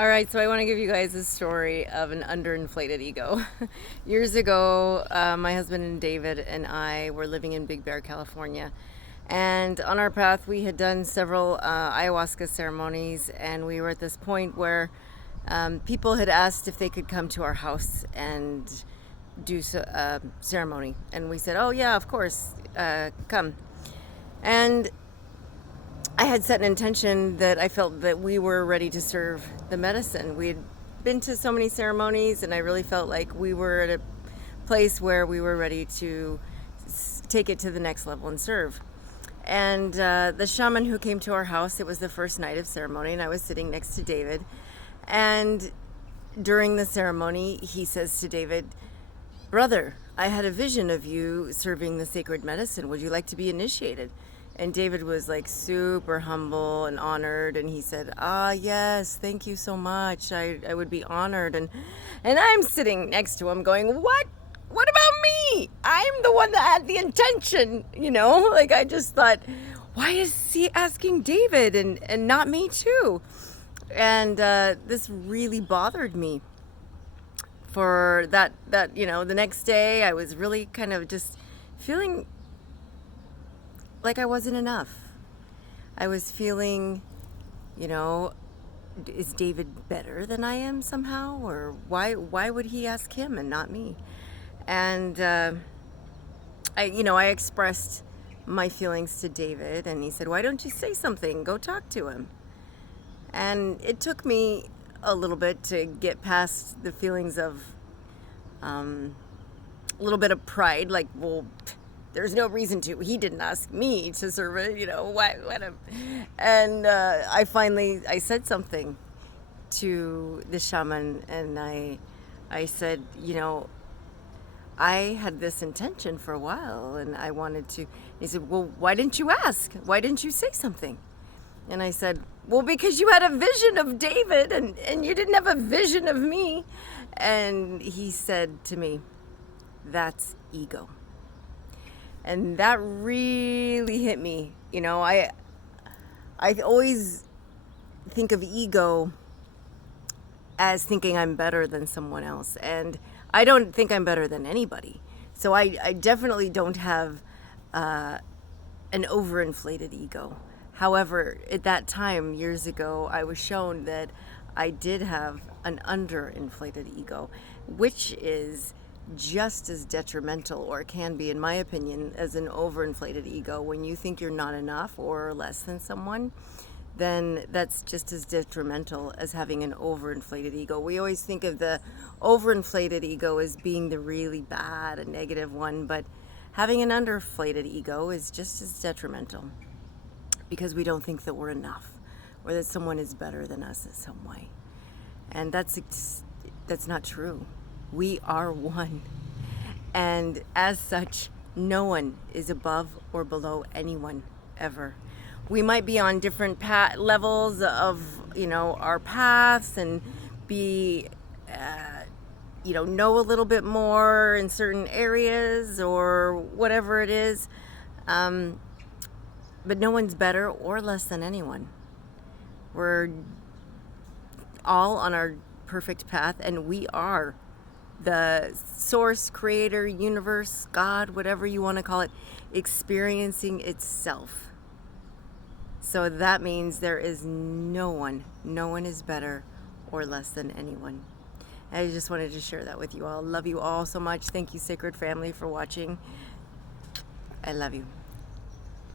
All right, so I want to give you guys a story of an underinflated ego. Years ago, my husband and David and I were living in Big Bear, California. And on our path, we had done several ayahuasca ceremonies, and we were at this point where people had asked if they could come to our house and do ceremony. And we said, oh, yeah, of course, come. And I had set an intention that I felt that we were ready to serve the medicine. We had been to so many ceremonies, and I really felt like we were at a place where we were ready to take it to the next level and serve. And the shaman who came to our house, it was the first night of ceremony, and I was sitting next to David. And during the ceremony, he says to David, "Brother, I had a vision of you serving the sacred medicine. Would you like to be initiated?" And David was like super humble and honored, and he said, yes, thank you so much. I would be honored. And I'm sitting next to him going, what about me? I'm the one that had the intention, like I just thought, why is he asking David and not me too? And this really bothered me. For that the next day I was really kind of just feeling like I wasn't enough. I was feeling, is David better than I am somehow? Or why would he ask him and not me? And I expressed my feelings to David, and he said, "Why don't you say something? Go talk to him." And it took me a little bit to get past the feelings of a little bit of pride, like, well, there's no reason to. He didn't ask me to serve it, why? And I said something to the shaman, and I said, I had this intention for a while, and I wanted to. He said, "Well, why didn't you ask? Why didn't you say something?" And I said, "Well, because you had a vision of David, and you didn't have a vision of me." And he said to me, "That's ego." And that really hit me. I always think of ego as thinking I'm better than someone else. And I don't think I'm better than anybody. So I definitely don't have an overinflated ego. However, at that time, years ago, I was shown that I did have an underinflated ego, which is just as detrimental, or can be, in my opinion, as an overinflated ego. When you think you're not enough or less than someone, then that's just as detrimental as having an overinflated ego. We always think of the overinflated ego as being the really bad and negative one, but having an underinflated ego is just as detrimental, because we don't think that we're enough, or that someone is better than us in some way. And that's not true. We are one. And as such, no one is above or below anyone, ever. We might be on different levels of, our paths, and be, know a little bit more in certain areas or whatever it is. But no one's better or less than anyone. We're all on our perfect path, and we are the source, creator, universe, God, whatever you want to call it, experiencing itself. So that means there is no one is better or less than anyone. I just wanted to share that with you all. Love you all so much. Thank you, Sacred Family, for watching. I love you.